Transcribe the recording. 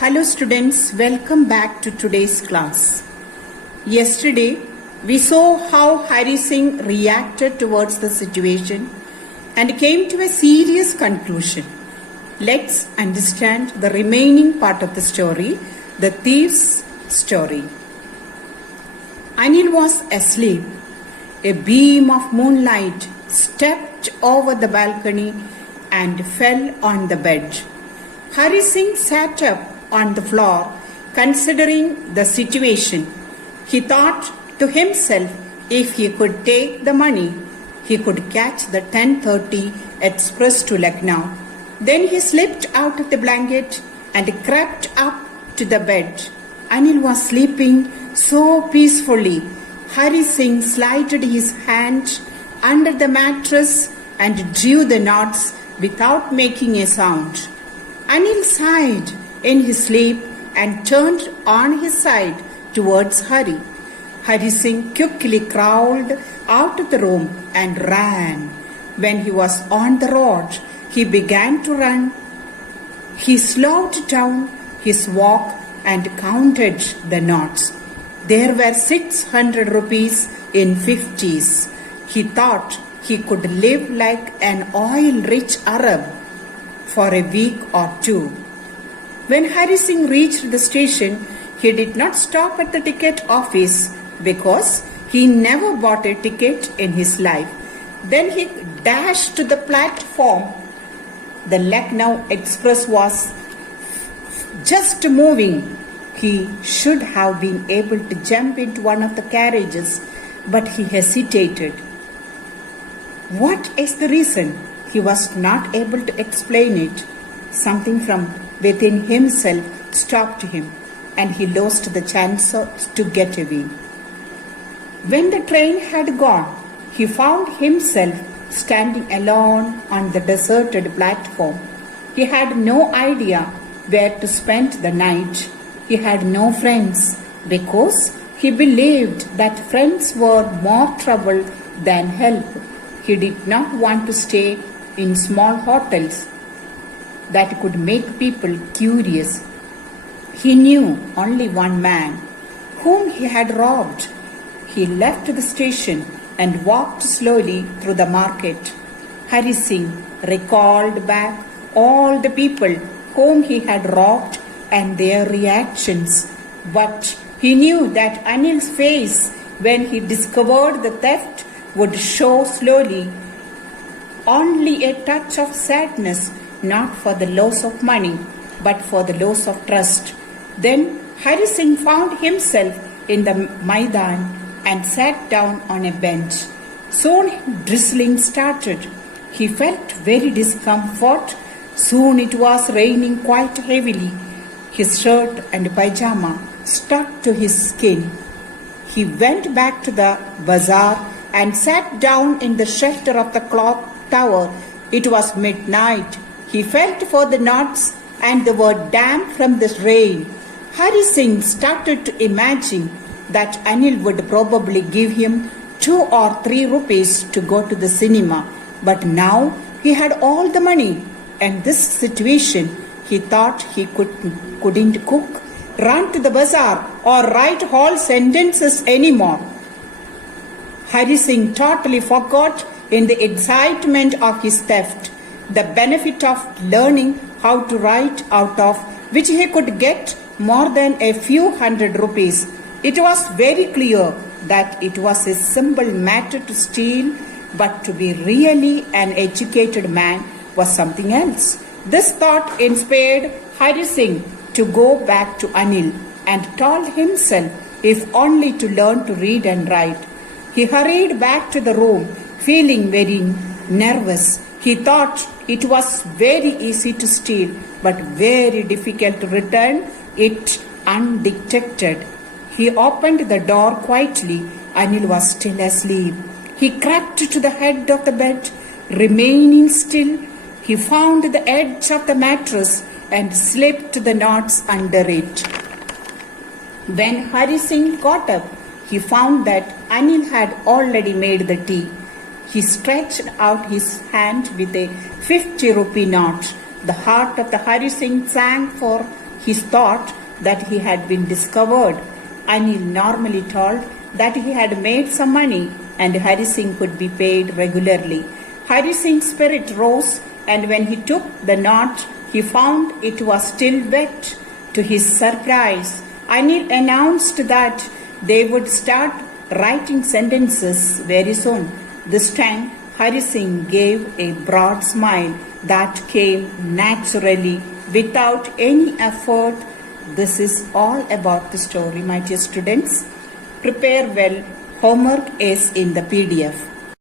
Hello students, welcome back to today's class. Yesterday, we saw how Hari Singh reacted towards the situation and came to a serious conclusion. Let's understand the remaining part of the story, the thief's story. Anil was asleep. A beam of moonlight stepped over the balcony and fell on the bed. Hari Singh sat up on the floor, considering the situation. He thought to himself, if he could take the money, he could catch the 10:30 express to Lucknow. Then he slipped out of the blanket and crept up to the bed. Anil was sleeping so peacefully. Hari Singh slided his hand under the mattress and drew the knots without making a sound. Anil sighed in his sleep and turned on his side towards Hari. Hari Singh quickly crawled out of the room and ran. When he was on the road, he began to run. He slowed down his walk and counted the knots. There were 600 rupees in 50s. He thought he could live like an oil-rich Arab for a week or two. When Hari Singh reached the station, he did not stop at the ticket office because he never bought a ticket in his life. Then he dashed to the platform. The Lucknow Express was just moving. He should have been able to jump into one of the carriages, but he hesitated. What is the reason? He was not able to explain it. Something from within himself stopped him, and he lost the chance to get away. When the train had gone, he found himself standing alone on the deserted platform. He had no idea where to spend the night. He had no friends because he believed that friends were more trouble than help. He did not want to stay in small hotels that could make people curious. He knew only one man whom he had robbed. He left the station and walked slowly through the market. Hari Singh recalled back all the people whom he had robbed and their reactions, but he knew that Anil's face when he discovered the theft would show slowly only a touch of sadness, not for the loss of money, but for the loss of trust. Then Hari Singh found himself in the Maidan and sat down on a bench. Soon drizzling started. He felt very discomfort. Soon it was raining quite heavily. His shirt and pajama stuck to his skin. He went back to the bazaar and sat down in the shelter of the clock tower. It was midnight. He felt for the knots and they were damp from the rain. Hari Singh started to imagine that Anil would probably give him 2 or 3 rupees to go to the cinema. But now he had all the money. And this situation, he thought he couldn't cook, run to the bazaar or write whole sentences anymore. Hari Singh totally forgot in the excitement of his theft the benefit of learning how to write, out of which he could get more than a few hundred rupees. It was very clear that it was a simple matter to steal, but to be really an educated man was something else. This thought inspired Hari Singh to go back to Anil and told himself if only to learn to read and write. He hurried back to the room, feeling very nervous. He thought it was very easy to steal, but very difficult to return it undetected. He opened the door quietly. Anil was still asleep. He crept to the head of the bed, remaining still. He found the edge of the mattress and slipped the knots under it. When Hari Singh got up, he found that Anil had already made the tea. He stretched out his hand with a 50 rupee note. The heart of the Hari Singh sank for he thought that he had been discovered. Anil normally told that he had made some money and Hari Singh could be paid regularly. Hari Singh's spirit rose, and when he took the knot, he found it was still wet. To his surprise, Anil announced that they would start writing sentences very soon. This time, Hari Singh gave a broad smile that came naturally without any effort. This is all about the story, my dear students. Prepare well. Homework is in the PDF.